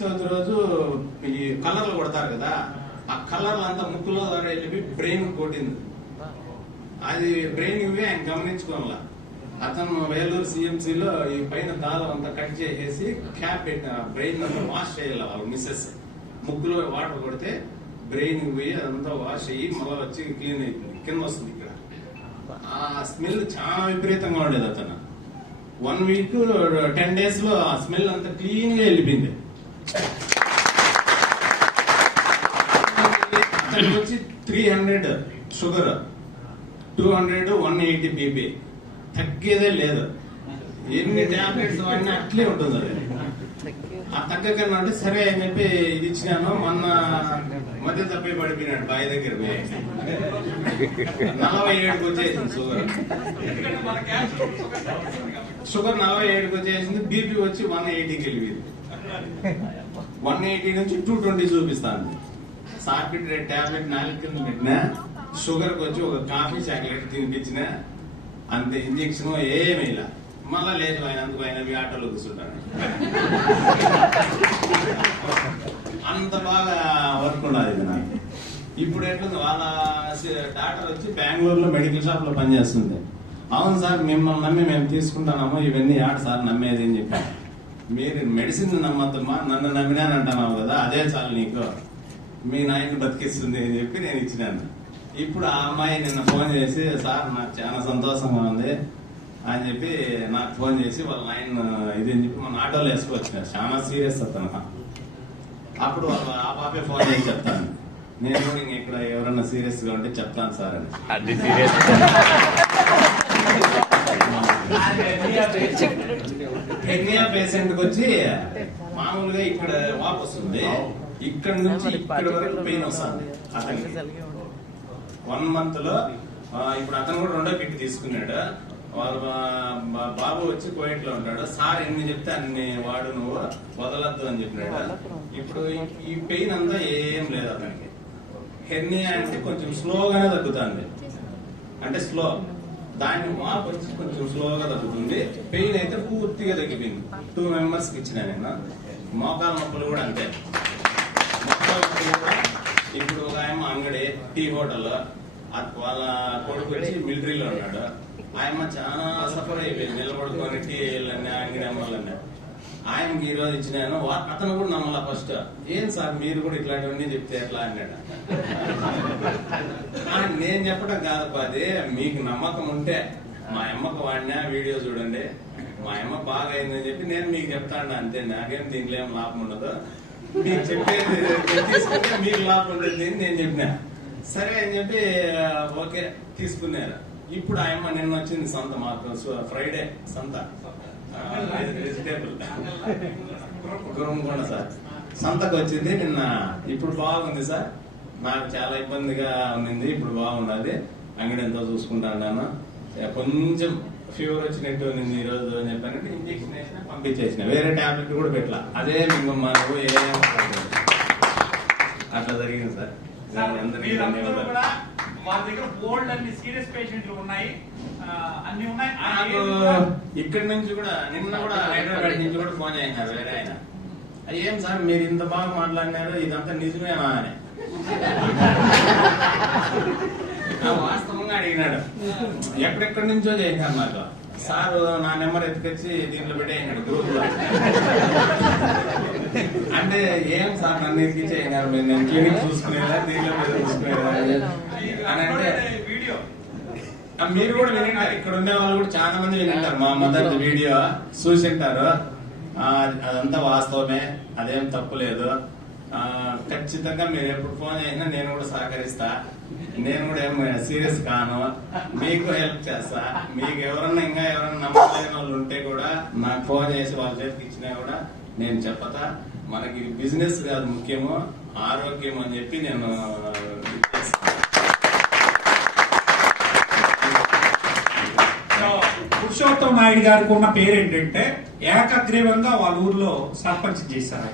చవితి రోజు ఈ కలర్లు కొడతారు కదా, ఆ కలర్లు అంతా ముక్కులో వెళ్ళి బ్రెయిన్ కొట్టింది. అది బ్రెయిన్ ఇవి ఆయన గమనించుకోవాల. అతను వేలూరు సిఎంసీలో ఈ పైన దారం అంతా కట్ చేసేసి క్యాప్ పెట్టిన బ్రెయిన్ అంతా వాష్ చేయాలి. వాళ్ళు మిస్సెస్ ముక్కులో వాటర్ కొడితే బ్రెయిన్ పోయి అదంతా వాష్ అయ్యి మళ్ళీ వచ్చి క్లీన్ అవుతుంది, కింద వస్తుంది. ఇక్కడ ఆ స్మెల్ చాలా విపరీతంగా ఉండేది. అతను 1 వీక్ 10 days లో ఆ స్మెల్ అంతా క్లీన్ గా వెళ్ళిపోయింది. అతనికి వచ్చి 300 షుగర్, 200 180 బీపీ, తగ్గేదే లేదు. ఎన్ని టాబ్లెట్స్ వాడినా అట్లే ఉంటుంది. అది ఆ తగ్గకన్నా అంటే సరే అని చెప్పి ఇది ఇచ్చినాను. మొన్న మధ్య తప్పి పడిపోయినాడు బావి దగ్గర పోయి. 47కి వచ్చేసింది షుగర్ 47కి వచ్చేసింది. బీపీ వచ్చి 180కి వెళ్ళిపోయింది. 180 నుంచి 220 చూపిస్తాను. సార్బిట్రేట్ టాబ్లెట్ 4 కింద పెట్టినా, షుగర్ కి వచ్చి ఒక కాఫీ చాక్లెట్ తినిపించిన, అంతే. ఇంజక్షన్ ఏమీ ఇలా. మళ్ళా లేదు ఆయన అందుకు ఆయన ఆటోలో కూర్చుంటాను. అంత బాగా వర్క్ ఉండదు ఇది నాకు. ఇప్పుడు ఎట్లుంది, వాళ్ళ డాక్టర్ వచ్చి బెంగళూరులో మెడికల్ షాప్ లో పనిచేస్తుంది. అవును సార్, మిమ్మల్ని నమ్మి మేము తీసుకుంటానమ్మా, ఇవన్నీ ఆట సార్ నమ్మేది అని చెప్పాను. మీరు మెడిసిన్ నమ్మద్దమ్మా, నన్ను నమ్మినానంటున్నావు కదా, అదే చాలు నీకు, మీ నాయన్ని బతికిస్తుంది అని చెప్పి నేను ఇచ్చినాను. ఇప్పుడు ఆ అమ్మాయి నిన్న ఫోన్ చేసి, సార్ నాకు చాలా సంతోషంగా ఉంది అని చెప్పి నాకు ఫోన్ చేసి వాళ్ళ నాయన ఇది అని చెప్పి మన ఆటోలో వేసుకొచ్చినారు. చాలా సీరియస్ అతను. అప్పుడు ఆ పాపే ఫోన్ చేసి చెప్తాను, నేను కూడా ఇక్కడ ఎవరన్నా సీరియస్ గా ఉంటే చెప్తాను సార్ అని. హెర్నియా పేషెంట్ కి వచ్చి మామూలుగా ఇక్కడ వాపు వస్తుంది, ఇక్కడ నుంచి ఇక్కడ వరకు పెయిన్ వస్తుంది అతనికి. 1 month లో ఇప్పుడు అతను కూడా 2వ కిట్ తీసుకున్నాడు. వాళ్ళ బాబు వచ్చి కోయిట్ లో ఉంటాడు. సార్ ఎన్ని చెప్తే అన్ని వాడు, నువ్వు వదలద్దు అని చెప్పినాడు. ఇప్పుడు ఈ పెయిన్ అంతా ఏం లేదు అతనికి. హెర్నియా అంటే కొంచెం స్లోగానే తగ్గుతుంది, అంటే స్లో. దాన్ని వాపు వచ్చి కొంచెం స్లోగా తగ్గుతుంది. పెయిన్ అయితే పూర్తిగా తగ్గిపోయింది. 2 members కి ఇచ్చిన నేను. మోకాల నొప్పులు కూడా అంతే. ఇప్పుడు ఒక ఆయన అంగడి టీ హోటల్, వాళ్ళ కొడుకు వచ్చి మిలిటరీలో ఉన్నాడు. ఆయన చాలా సఫర్ అయిపోయింది, నిలబడుకొని టీ అంగడి అమ్మాలన్నా. ఆయనకి ఈ రోజు ఇచ్చినాను. అతను కూడా నమ్మలా ఫస్ట్. ఏం సార్ మీరు కూడా ఇట్లాంటివన్నీ చెప్తే ఎట్లా అన్నాడు. నేను చెప్పడం కాదప్ప, అది మీకు నమ్మకం ఉంటే మా అమ్మకు వాడినా వీడియో చూడండి, మా అమ్మ బాగా అయిందని చెప్పి నేను మీకు చెప్తాను, అంతే. నాకేం దీంట్లో ఏం లాభం ఉండదు, మీకు చెప్పేది తీసుకుంటే మీకు లాభం ఉంటుంది అని నేను చెప్పినా. సరే అని చెప్పి ఓకే తీసుకున్నారు. ఇప్పుడు ఆయమ్మ నిన్న వచ్చింది సంత, మాకు ఫ్రైడే సంత, వెజిటేబుల్ గురంకొండ సార్ సంతకు వచ్చింది నిన్న. ఇప్పుడు బాగుంది సార్, నాకు చాలా ఇబ్బందిగా ఉంది, ఇప్పుడు బాగుండదు, అంగడి ఎంతో చూసుకుంటాను. కొంచెం ఫీవర్ వచ్చినట్టు ఉంది ఈ రోజు అని చెప్పానంటే ఇంజక్షన్ వేసిన పంపించేసిన, వేరే టాబ్లెట్ కూడా పెట్టలా. అదే మింగమ్మ నువ్వు ఏం అట్లా జరిగింది సార్. ఇక్కడి నుంచి కూడా నిన్న కూడా హైదరాబాద్ నుంచి కూడా ఫోన్ చేసినారు వేరే ఆయన. ఏం సార్ మీరు ఇంత బాగా మాట్లాడినారు, ఇదంతా నిజమేనా అని వాస్తవంగా అడిగినాడు. ఎక్కడెక్కడి నుంచో చేసినారు నాకు. సార్ నా నెంబర్ ఎత్తుకొచ్చి దీంట్లో పెట్టేసినాడు గ్రూప్ లో. అంటే ఏం సార్ నన్ను ఎక్కించేసినారు, నేను క్లినిక్ చూసుకునేదా దీంట్లో చూసుకునేదా అని అంటే, మీరు కూడా వినింటారు, ఇక్కడ ఉండే వాళ్ళు కూడా చాలా మంది వినింటారు, మా మదర్ వీడియో చూసింటారు. అదంతా వాస్తవమే, అదేం తప్పు లేదు. ఖచ్చితంగా మీరు ఎప్పుడు ఫోన్ చేసినా నేను కూడా సహకరిస్తా, నేను కూడా ఏం సీరియస్ కాను, మీకు హెల్ప్ చేస్తా. మీకు ఎవరన్నా ఇంకా ఎవరన్నా నమ్మలేని వాళ్ళు ఉంటే కూడా నాకు ఫోన్ చేసి వాళ్ళ చేతికి ఇచ్చినా కూడా నేను చెప్పతా. మనకి బిజినెస్ కాదు ముఖ్యము, ఆరోగ్యం అని చెప్పి నేను పురుషోత్తం నాయుడు గారికి ఉన్న పేరు ఏంటంటే ఏకగ్రీవంగా వాళ్ళ ఊర్లో సర్పంచ్ చేశారు.